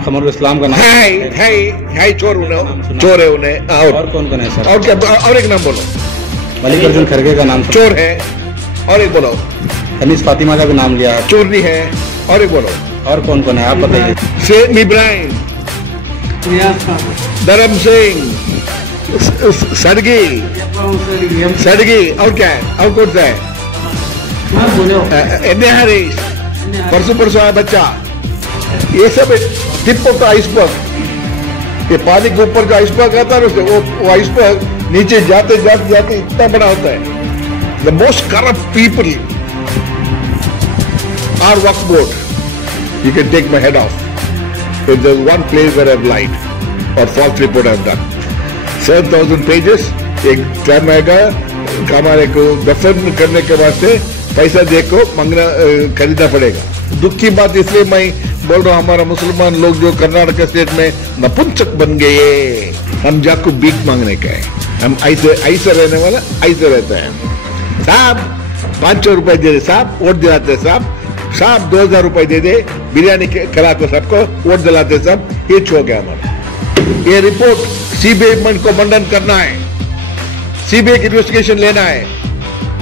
नाम खमरुल इस्लाम का नाम है चोर है उन्हें। और कौन कौन है सर? और क्या, और एक नाम बोलो। मल्लिकार्जुन खड़गे का नाम चोर है। और एक बोलो। अनीस फातिमा का भी नाम लिया है। चोरनी है। और एक बोलो। और कौन कौन है आप बताइए। सेम इब्राहिम, धर्म सिंह, सड़गी। और क्या है? और कौन सा है? हरीश, परसों आया बच्चा। ये सब टिप ऑफ द आइसबर्ग। ये पानी के ऊपर जो आइसबर्ग आता है वो आइसबर्ग नीचे जाते जाते जाते इतना बड़ा होता है। The most corrupt people are Waqf board. You can take my head off. If there's one place where I've lied or false report I've done. 7,000 pages, एक टाइम आएगा हमारे को दफन करने के वास्ते पैसा देखो मांगना खरीदना पड़ेगा। दुख की बात इसलिए मैं बोल रहा हूँ, हमारा मुसलमान लोग जो कर्नाटक स्टेट में नपुंसक बन गए। हम जाको भीख मांगने का है। हम ऐसे रहने वाला ऐसे रहता है। साहब 500 रुपए दे दे, साहब वोट दिलाते साहब, साहब 2000 रुपए दे दे, बिरयानी खिलाते सबको, वोट दिलाते सब। ये छो गया हमारा। ये रिपोर्ट सीबीआई को मंडन करना है, सीबीआई की इन्वेस्टिगेशन लेना है।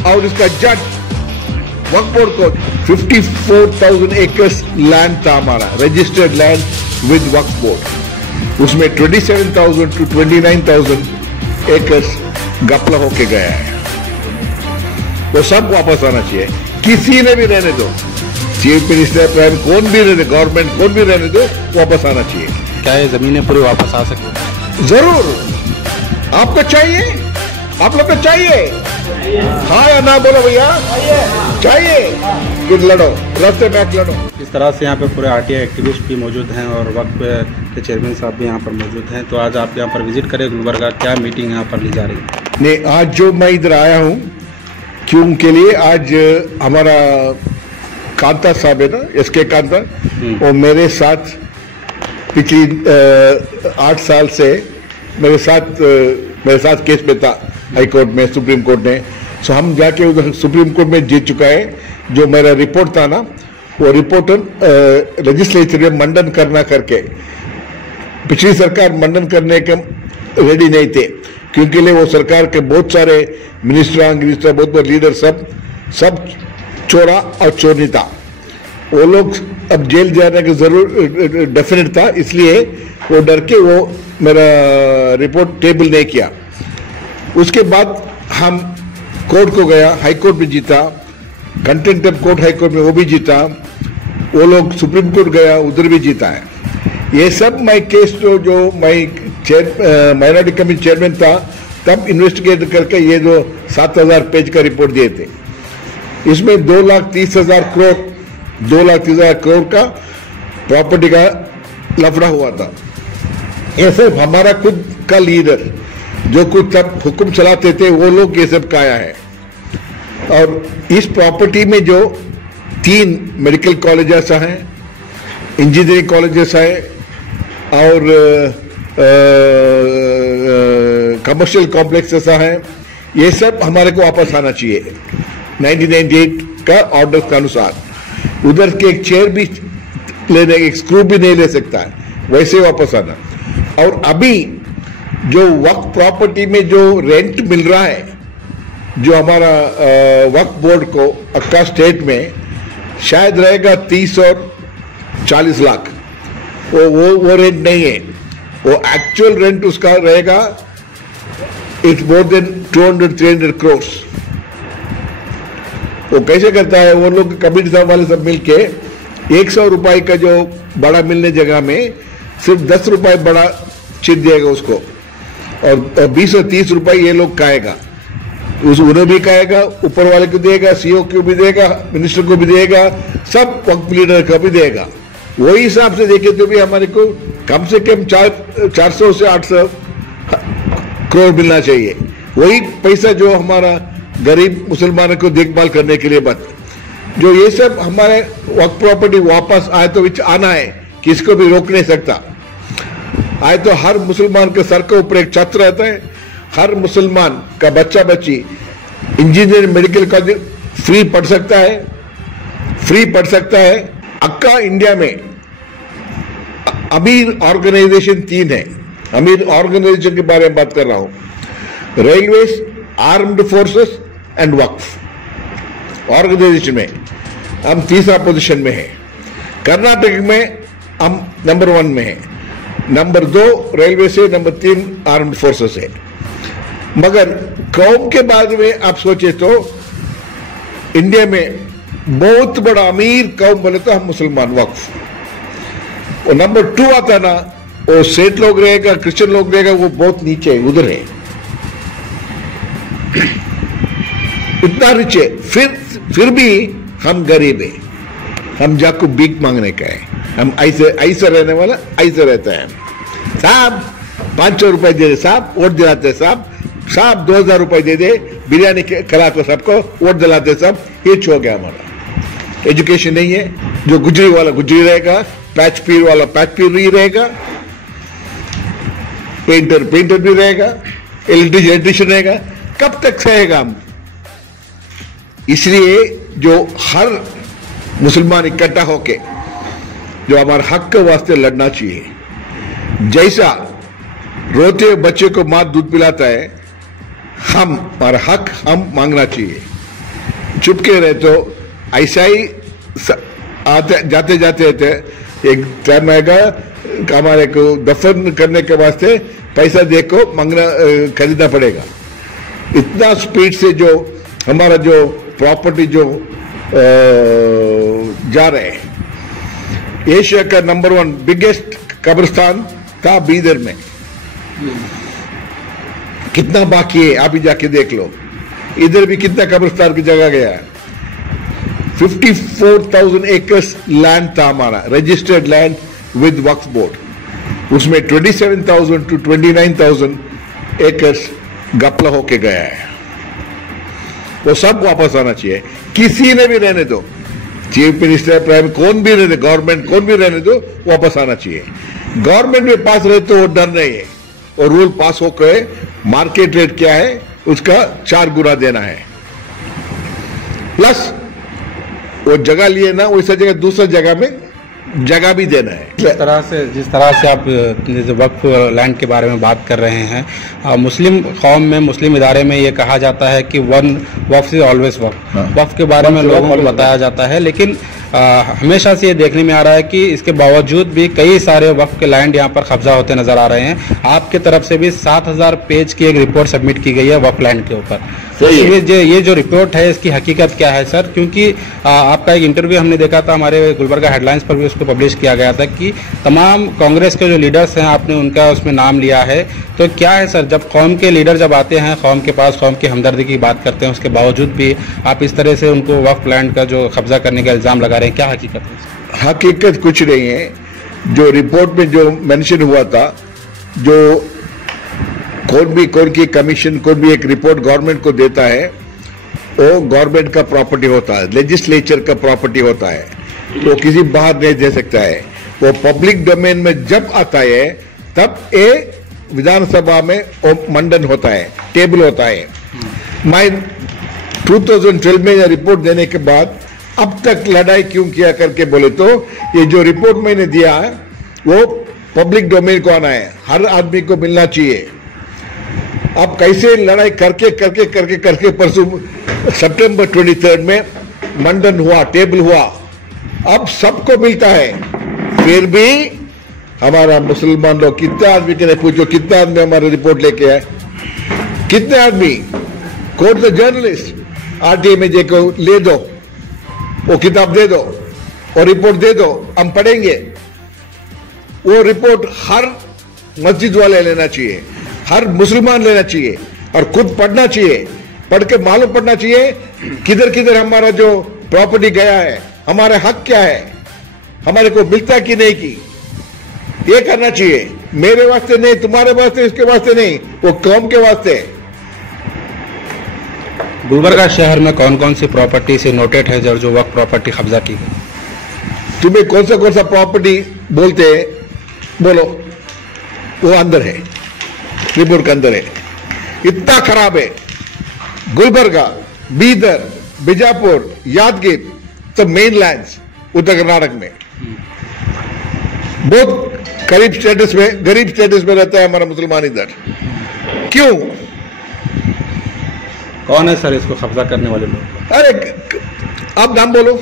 और इसका जज वक्फ बोर्ड को 54,000 एकर्स लैंड था हमारा, registered land with Waqf board. उसमें 27,000 to 29,000 एकर्स गपला होके गया है। वो सब वापस आना चाहिए, किसी ने भी रहने दो। चीफ मिनिस्टर, प्राइम कौन भी रहने, गवर्नमेंट कौन भी रहने दो, वापस आना चाहिए। क्या ये जमीनें पूरी वापस आ सकती? जरूर। आपको चाहिए? आप लोग को चाहिए? हाँ या ना बोलो भैया? चाहिए। फिर लड़ो, रास्ते में लड़ो। इस तरह से यहाँ पे पूरे आरटीआई एक्टिविस्ट भी मौजूद हैं और वक्फ के चेयरमैन साहब भी यहाँ पर मौजूद हैं। तो आज आप यहाँ पर विजिट करें गुलबर्गा, क्या मीटिंग यहाँ पर ली जा रही है? नहीं, आज जो मैं इधर आया हूँ क्यों के लिए, आज हमारा कांता साहब है ना, एसके कांता, वो मेरे साथ पिछली 8 साल से मेरे साथ केस में था हाई कोर्ट में, सुप्रीम कोर्ट ने। सो हम जाके उधर सुप्रीम कोर्ट में जीत चुका है। जो मेरा रिपोर्ट था ना, वो रिपोर्ट लेजिस्लेचर में मंडन करना करके, पिछली सरकार मंडन करने के रेडी नहीं थे, क्योंकि वो सरकार के बहुत सारे मिनिस्टर बहुत लीडर सब चोरा और चोरनी था। वो लोग अब जेल जाने का जरूर डेफिनेट था, इसलिए वो डर के वो मेरा रिपोर्ट टेबल नहीं किया। उसके बाद हम कोर्ट को गया, हाई कोर्ट में जीता, contempt of court high court में वो भी जीता। वो लोग सुप्रीम कोर्ट गया, उधर भी जीता है। ये सब मैं केस जो मैं माइनॉरिटी कमीशन चेयरमैन था तब इन्वेस्टिगेट करके ये जो 7,000 पेज का रिपोर्ट दिए थे, इसमें 2,30,000 करोड़ का प्रॉपर्टी का लफड़ा हुआ था। ये सब हमारा खुद का लीडर जो कुछ तब हुक्म चलाते थे वो लोग ये सब काया है। और इस प्रॉपर्टी में जो 3 मेडिकल कॉलेजेस हैं, इंजीनियरिंग कॉलेजेस हैं और कमर्शियल कॉम्प्लेक्सेस हैं, ये सब हमारे को वापस आना चाहिए 1998 का ऑर्डर के अनुसार। उधर के एक चेयर भी लेने, एक स्क्रू भी नहीं ले सकता है, वैसे वापस आना। और अभी जो वक्फ प्रॉपर्टी में जो रेंट मिल रहा है, जो हमारा वक्फ बोर्ड को अक्का स्टेट में शायद रहेगा 30 और 40 लाख, वो रेंट नहीं है। वो एक्चुअल रेंट उसका रहेगा इट्स मोर देन 200-300 करोड़। वो कैसे करता है, वो लोग कमिटी साहब वाले सब मिलके 100 रुपए का जो बड़ा मिलने जगह में सिर्फ 10 रुपए बड़ा चिट देगा उसको, और 20 और 30 रुपए ये लोग खाएगा। उन्हें भी खाएगा, ऊपर वाले को देगा, सीओ को भी देगा, मिनिस्टर को भी देगा, सब वक्फ लीडर को भी देगा। वही हिसाब से देखे तो भी हमारे को कम से कम 400 से 800 करोड़ मिलना चाहिए। वही पैसा जो हमारा गरीब मुसलमानों को देखभाल करने के लिए बच, जो ये सब हमारे वक्फ प्रॉपर्टी वापस आए तो आना है, किसको भी रोक नहीं सकता। आए तो हर मुसलमान के सर के ऊपर एक छत रहता है, हर मुसलमान का बच्चा बच्ची इंजीनियरिंग मेडिकल कॉलेज फ्री पढ़ सकता है, फ्री पढ़ सकता है। अक्का इंडिया में अमीर ऑर्गेनाइजेशन 3 है। अमीर ऑर्गेनाइजेशन के बारे में बात कर रहा हूं। Railways, armed forces and Waqf organisation में हम तीसरा पोजीशन में है। कर्नाटक में हम नंबर 1 में है, नंबर 2 रेलवे से, नंबर 3 आर्म्ड फोर्सेस है। मगर कौम के बारे में आप सोचे तो इंडिया में बहुत बड़ा अमीर कौम बोले तो हम मुसलमान वक्फ। और नंबर 2 आता ना, वो सेठ लोग रहेगा, क्रिश्चियन लोग रहेगा, वो बहुत नीचे है, उधर है, इतना रिच है। फिर भी हम गरीब है, हम जाको भीख मांगने का है। हम ऐसे रहने वाला ऐसे रहता है। साहब 500 रुपए दे दे, साहब वोट दिलाते, साहब 2000 रुपए दे दे, बिरयानी खिला को सबको वोट दिलाते, सब ये हो गया हमारा। एजुकेशन नहीं है, जो गुजरी वाला गुजरी रहेगा, पैच पीर वाला पैच पीर ही रहेगा, पेंटर भी रहेगा, इलेक्ट्रिशियन रहेगा, कब तक सहेगा हम? इसलिए जो हर मुसलमान इकट्ठा होके जो हमारे हक के वास्ते लड़ना चाहिए। जैसा रोते हुए बच्चे को मां दूध पिलाता है, हमारा हक हम मांगना चाहिए। चुपके रहे तो ऐसा ही आते जाते जाते एक टाइम आएगा हमारे को दफन करने के वास्ते पैसा दे को मांगना खरीदना पड़ेगा। इतना स्पीड से जो हमारा जो प्रॉपर्टी जो जा रहे हैं। एशिया का नंबर 1 बिगेस्ट कब्रिस्तान था बीदर में, कितना बाकी है आप ही जाके देख लो। इधर भी कितना कब्रिस्तान की जगह गया है। 54,000 एकर्स लैंड था हमारा, registered land with Waqf board. उसमें 27,000 to 29,000 एकर्स गपला होके गया है। वो सब वापस आना चाहिए, किसी ने भी रहने दो, चीफ मिनिस्टर, प्राइम, कौन भी रहने, गवर्नमेंट कौन भी रहने दो, वापस आना चाहिए। गवर्नमेंट में पास रहे तो वो डर नहीं है, और रूल पास होकर मार्केट रेट क्या है उसका 4 गुना देना है, प्लस वो जगह लिए ना वैसा जगह दूसरा जगह में जगह भी देना है। जिस तरह से आप वक्फ लैंड के बारे में बात कर रहे हैं, मुस्लिम कौम में, मुस्लिम इदारे में ये कहा जाता है कि वक्फ इज ऑलवेज वक्फ। वक्फ के बारे में लोगों को बताया जाता है, लेकिन हमेशा से ये देखने में आ रहा है कि इसके बावजूद भी कई सारे वक्फ के लैंड यहाँ पर कब्जा होते नजर आ रहे हैं। आपके तरफ से भी 7,000 पेज की एक रिपोर्ट सबमिट की गई है वक्फ लैंड के ऊपर। ये जो रिपोर्ट है इसकी हकीकत क्या है सर? क्योंकि आपका एक इंटरव्यू हमने देखा था, हमारे गुलबर्गा हेडलाइंस पर भी उसको पब्लिश किया गया था कि तमाम कांग्रेस के जो लीडर्स हैं आपने उनका उसमें नाम लिया है। तो क्या है सर, जब कौम के लीडर जब आते हैं कौम के पास, कौम की हमदर्दी की बात करते हैं, उसके बावजूद भी आप इस तरह से उनको वक्फ लैंड का जो कब्जा करने का इल्जाम लगा रहे हैं, क्या हकीकत है? हकीकत कुछ नहीं है। जो रिपोर्ट में जो मेंशन हुआ था, जो कौन की कमीशन कोई भी एक रिपोर्ट गवर्नमेंट को देता है, वो गवर्नमेंट का प्रॉपर्टी होता है, लेजिस्लेचर का प्रॉपर्टी होता है, तो किसी बाहर नहीं दे सकता है। वो पब्लिक डोमेन में जब आता है तब ये विधानसभा में मंडन होता है, टेबल होता है। मैं 2012 में रिपोर्ट देने के बाद अब तक लड़ाई क्यों किया करके बोले तो, ये जो रिपोर्ट मैंने दिया है वो पब्लिक डोमेन को आना है, हर आदमी को मिलना चाहिए। अब कैसे लड़ाई करके परसों सितंबर 23 में मंडन हुआ, टेबल हुआ, अब सबको मिलता है। फिर भी हमारा मुसलमान लोग, कितने आदमी के पूछो, कितने आदमी हमारा रिपोर्ट लेके आए, कितने आदमी? कोर्ट द जर्नलिस्ट आरटीआई में जाकर ले दो, वो किताब दे दो और रिपोर्ट दे दो, हम पढ़ेंगे। वो रिपोर्ट हर मस्जिद वाले लेना चाहिए, हर मुसलमान लेना चाहिए और खुद पढ़ना चाहिए। पढ़ के मालूम पढ़ना चाहिए किधर किधर हमारा जो प्रॉपर्टी गया है, हमारे हक क्या है, हमारे को मिलता कि नहीं की, ये करना चाहिए। मेरे वास्ते नहीं, तुम्हारे वास्ते, इसके वास्ते नहीं, वो कौम के वास्ते। गुलबर्गा शहर में कौन कौन सी प्रॉपर्टी से नोटेड है जो वक्त प्रॉपर्टी कब्जा की गई? तुम्हें कौन सा प्रॉपर्टी बोलते हैं, बोलो। वो अंदर है, रिपोर्ट के अंदर है। इतना खराब है गुलबर्गा, बीदर, बीजापुर, यादगीर, तो मेन लैंड्स उत्तर कर्नाटक में बहुत गरीब स्टेटस में रहता है हमारा मुसलमान इधर। क्यों? कौन है सर इसको कब्जा करने वाले लोग? अरे आप नाम बोलो,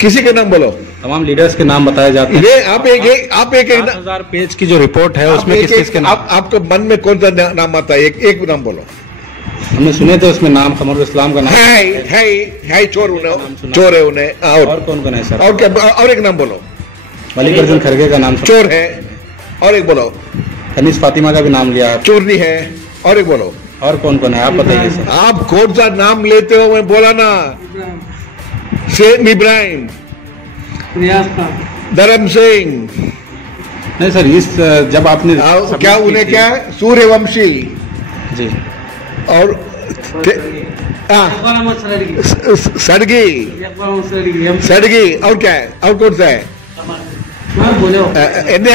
किसी के नाम बोलो। तमाम लीडर्स के नाम बताए जाते हैं। ये आप एक 1000 पेज की जो रिपोर्ट है उसमें किस किस के नाम? आपके मन में कौन सा नाम आता है? एक नाम बोलो। हमने सुने थे उसमें नाम कमरुल इस्लाम का नाम है, चोर है उन्हें। और कौन है सर? और क्या? और एक नाम बोलो। मल्लिकार्जुन खड़गे का नाम चोर है। और एक बोलो। कनीज फातिमा का भी नाम लिया। चोरनी है। और एक बोलो। और कौन है आप बताइए सर। आप कौन सा नाम लेते हो? मैं बोला ना, शेख इब्राहिम, धर्म सिंह। नहीं सर, इस जब आपने क्या उन्हें क्या है, सूर्यवंशी जी, और सड़गी, और क्या है? और कौन सा है?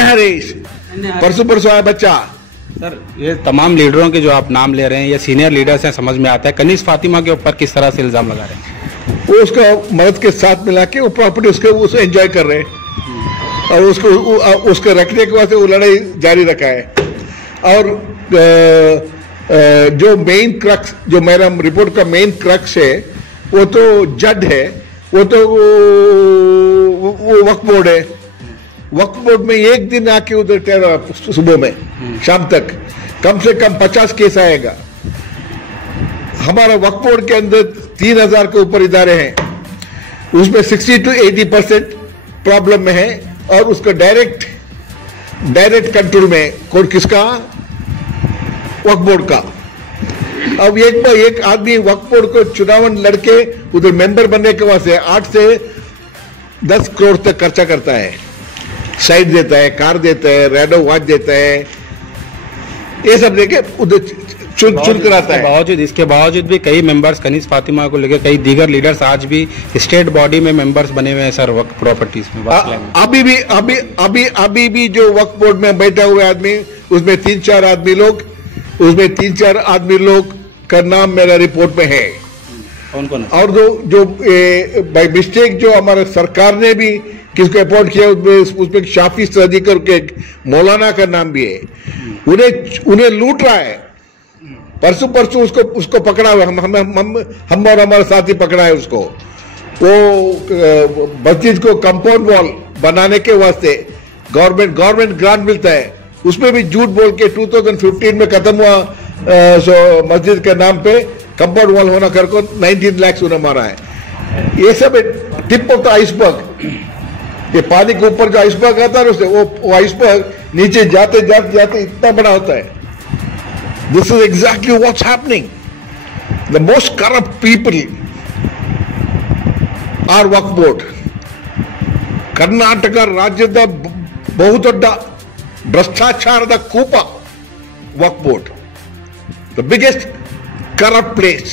हरीश, परसों आया बच्चा। सर ये तमाम लीडरों के जो आप नाम ले रहे हैं, ये सीनियर लीडर्स हैं, समझ में आता है। कनीज फातिमा के ऊपर किस तरह से इल्जाम लगा रहे हैं? वो उसका मर्द के साथ मिला के वो प्रॉपर्टी उसे एंजॉय कर रहे हैं और उसको रखने के बाद वो लड़ाई जारी रखा है। और जो मेन क्रक्स, जो मेरा रिपोर्ट का मेन क्रक्स है, वो तो जज है, वो तो वो वक्फ बोर्ड है। वक्फ बोर्ड में एक दिन आके उधर सुबह में शाम तक कम से कम 50 केस आएगा। हमारा वक्फ बोर्ड के अंदर 3000 के ऊपर इदारे हैं, उसमें 60 to 80% प्रॉब्लम में है और उसका डायरेक्ट कंट्रोल में कौन, किसका? वक्फ बोर्ड का। अब एक आदमी वक्फ बोर्ड को चुनाव लड़के उधर मेंबर बनने के वास्ते 8 से 10 करोड़ तक खर्चा करता है। साइड देता है, कार देता है, रेडो वॉच देता है, ये सब देके उधर चुन कर आता है। इसके बावजूद भी कई मेंबर्स कनीज फातिमा को लेकर, कई दीगर लीडर्स आज भी स्टेट बॉडी में मेंबर्स बने हुए हैं सर, वक्फ प्रॉपर्टीज में। अभी भी जो वक्फ बोर्ड में बैठा हुए आदमी, उसमें 3-4 आदमी लोग का नाम मेरा रिपोर्ट में है। कौन है? और जो बाय मिस्टेक जो हमारे सरकार ने भी किसको अपॉइंट किया, उसमें शाफी सदी करके मौलाना का नाम भी है। उन्हें लूट रहा है। परसों उसको पकड़ा हुआ, हम और हमारे साथी पकड़ा है उसको। वो मस्जिद को कंपाउंड वॉल बनाने के वास्ते गवर्नमेंट ग्रांट मिलता है, उसमें भी झूठ बोल के 2015 में खत्म हुआ। मस्जिद के नाम पे कंपाउंड वॉल होना कर को 19 लाख उन्हें मारा है। ये सब टिप ऑफ द आइसबर्ग, ये पानी के ऊपर जो आइसबर्ग आता है उससे वो आइसबर्ग नीचे जाते इतना बड़ा होता है। This is exactly what's happening. The most corrupt people are Waqf Board. Karnataka ರಾಜ್ಯದ ಬಹುದೊಡ್ಡ ಭ್ರಷ್ಟಾಚಾರದ ಕೂಪ Waqf Board. The biggest corrupt place.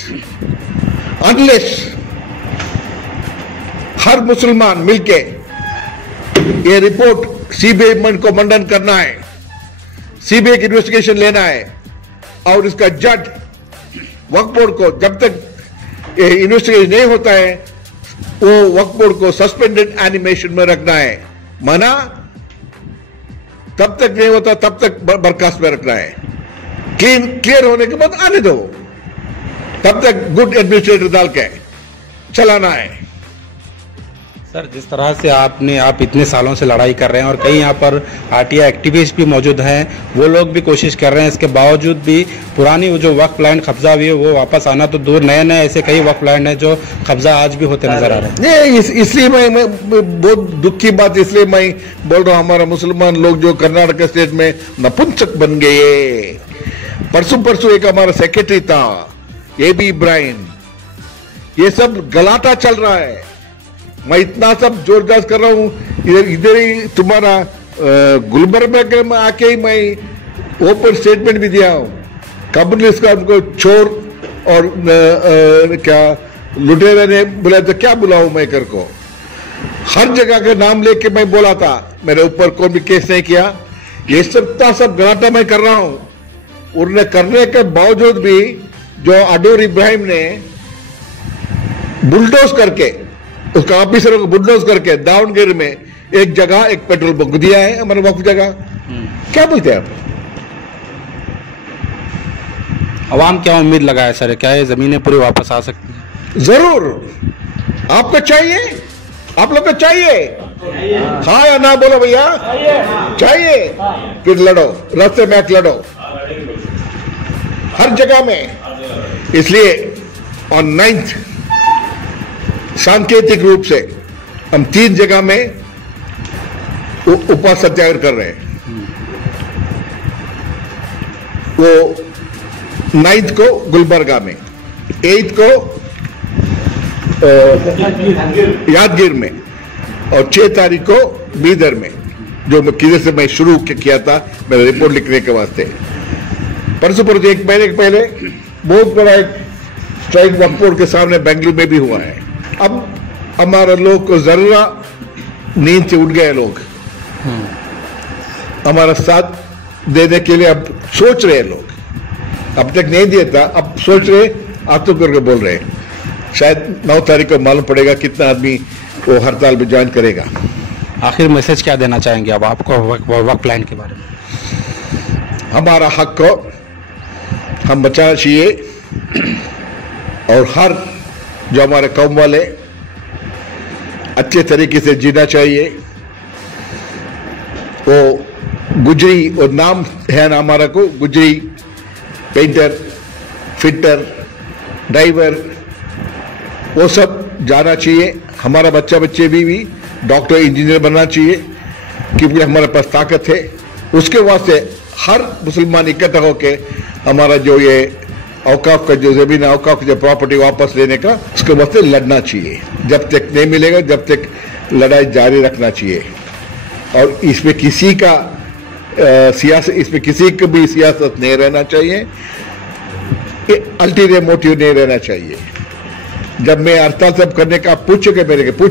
Unless हर मुसलमान मिलके ये रिपोर्ट सीबीआई को मंडन करना है, सीबीआई की इन्वेस्टिगेशन लेना है और इसका जज वक्फ बोर्ड को, जब तक इन्वेस्टिगेशन नहीं होता है, वो वक्फ बोर्ड को सस्पेंडेड एनिमेशन में रखना है। माना तब तक नहीं होता तब तक बर्खास्त में रखना है। क्लियर होने के बाद आने दो, तब तक गुड एडमिनिस्ट्रेटर डाल के चलाना है। सर जिस तरह से आप इतने सालों से लड़ाई कर रहे हैं और कई यहाँ पर आरटीआई एक्टिविस्ट भी मौजूद हैं, वो लोग भी कोशिश कर रहे हैं, इसके बावजूद भी पुरानी जो वक्फ लैंड कब्जा हुई है वो वापस आना तो दूर, नए ऐसे कई वक्फ लैंड हैं जो कब्जा आज भी होते नजर आ रहे हैं। इसलिए मैं बहुत दुख की बात इसलिए मैं बोल रहा हूँ, हमारा मुसलमान लोग जो कर्नाटक स्टेट में नपुंसक बन गए। परसों एक हमारा सेक्रेटरी था AB इब्राहिम, ये सब गलाटा चल रहा है। मैं इतना सब जोरदार कर रहा हूं, इधर ही तुम्हारा गुलबर्ग में आके ही मैं ओपन स्टेटमेंट भी दिया हूं। कम्युनिस्ट का हमको चोर और क्या लुटेरा ने बुलाया तो क्या बुलाऊं मैं कर को, हर जगह का नाम लेके मैं बोला था, मेरे ऊपर कोई भी केस नहीं किया। ये सब गलाटा मैं कर रहा हूं। उन्हें करने के बावजूद भी जो अडूर इब्राहिम ने बुलडोज करके, उसका ऑफिसर को बुलडोज करके दावणगिरी में एक जगह एक पेट्रोल पंप दिया है हमारे वक्फ जगह। क्या बोलते हैं आप? आवाम क्या उम्मीद लगाए सर, क्या ये जमीनें पूरी वापस आ सकती हैं? जरूर। आपको चाहिए, आप लोग को चाहिए? हाँ या ना बोलो भैया? चाहिए। फिर लड़ो, रास्ते में लड़ो हर जगह में। इसलिए ऑन 9th सांकेतिक रूप से हम 3 जगह में उपवास सत्याग्रह कर रहे हैं। वो 9th को गुलबर्गा में, 8th को यादगीर में और 6 तारीख को बीदर में, जो किधर से मैं शुरू किया था मेरा रिपोर्ट लिखने के वास्ते। परसों परसों 1 महीने के पहले बहुत बड़ा एक स्ट्राइक वक्फ बोर्ड के सामने बेंगलुरु में भी हुआ है। अब हमारे लोग को जरूर नींद से उठ गए लोग, हमारा साथ देने के लिए अब सोच रहे हैं लोग। अब तक नहीं दिया था, अब सोच रहे, आप तो करके बोल रहे हैं। शायद 9 तारीख को मालूम पड़ेगा कितना आदमी वो हड़ताल में ज्वाइन करेगा। आखिर मैसेज क्या देना चाहेंगे अब आपको वक्फ प्लान के बारे में? हमारा हक को हम बचाना चाहिए और हर जो हमारे कौम वाले अच्छे तरीके से जीना चाहिए। वो गुजरी, और नाम है ना हमारा को, गुजरी, पेंटर, फिटर, ड्राइवर, वो सब जाना चाहिए। हमारा बच्चा बच्चे भी डॉक्टर इंजीनियर बनना चाहिए, क्योंकि हमारे पास ताकत है। उसके वास्ते हर मुसलमान इकट्ठा होकर हमारा जो ये औकाफ का जो जमीन, औकाफ की जो प्रॉपर्टी वापस लेने का, उसके वास्ते लड़ना चाहिए। जब तक नहीं मिलेगा जब तक लड़ाई जारी रखना चाहिए। और इसमें किसी का सियासत, इसमें किसी का भी सियासत नहीं रहना चाहिए, अल्टीरियर मोटिव नहीं रहना चाहिए। जब मैं हड़ताल सब करने का पूछोगे मेरे को,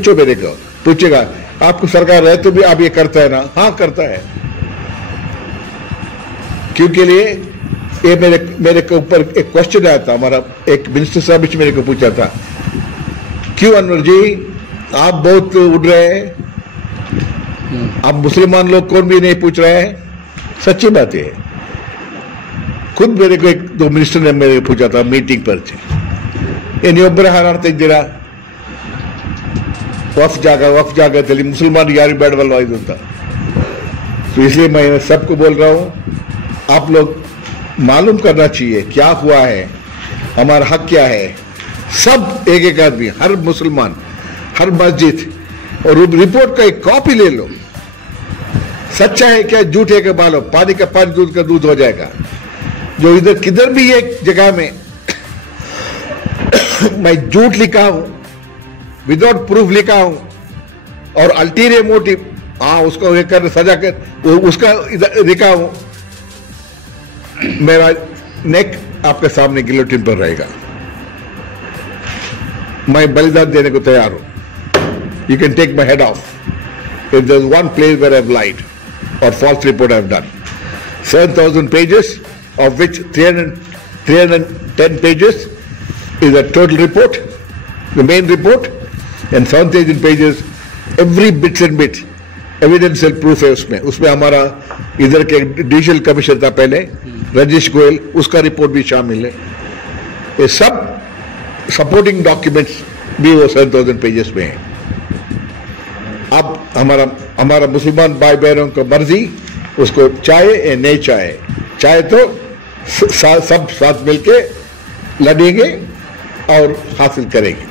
पूछेगा आपको सरकार है तो भी आप ये करता है ना? हाँ करता है। क्योंकि लिए ये मेरे के ऊपर एक क्वेश्चन आया था, हमारा एक मिनिस्टर साहब मेरे को पूछा था, क्यों अनवर जी आप बहुत उड़ रहे हैं, आप मुसलमान लोग कौन भी नहीं पूछ रहे हैं? सच्ची बात है। खुद मेरे को 1-2 मिनिस्टर ने मेरे को पूछा था मीटिंग पर थे, ಇನ್ನೊಬ್ಬರೇ ಹಾರಾಡ್ತಿದ್ದೀರಾ, वफ जागा चली मुसलमान यार बैठवल्वा ಇದು ಅಂತ। तो इसलिए मैं सबको बोल रहा हूं, आप लोग मालूम करना चाहिए क्या हुआ है, हमारा हक क्या है। सब एक एक आदमी, हर मुसलमान, हर मस्जिद, और रिपोर्ट का एक कॉपी ले लो। सच्चा है क्या झूठ है क्या मालूम, पानी का पानी दूध का दूध हो जाएगा। जो इधर किधर भी एक जगह में मैं झूठ लिखा हूं, विदाउट प्रूफ लिखा हूं, और अल्टीरियर मोटिव, हाँ उसको ये कर सजा कर उसका लिखा हूं, मेरा नेक आपके सामने गिलोटिन पर रहेगा। मैं बलिदान देने को तैयार हूं। You can take my head off if there's one place where I've lied or false report I've done. 7,000 pages, of which 310 pages is a total report, the main report, and 7,000 pages, every bits and bit evidential proof है उसमें हमारा इधर के divisional commissioner था पहले, राजेश गोयल, उसका report भी शामिल है। ये सब सपोर्टिंग डॉक्यूमेंट्स भी वो 7,000 पेजेस में है। अब हमारा मुसलमान भाई बहनों को मर्जी, उसको चाहे या नहीं चाहे तो सब साथ मिलके लड़ेंगे और हासिल करेंगे।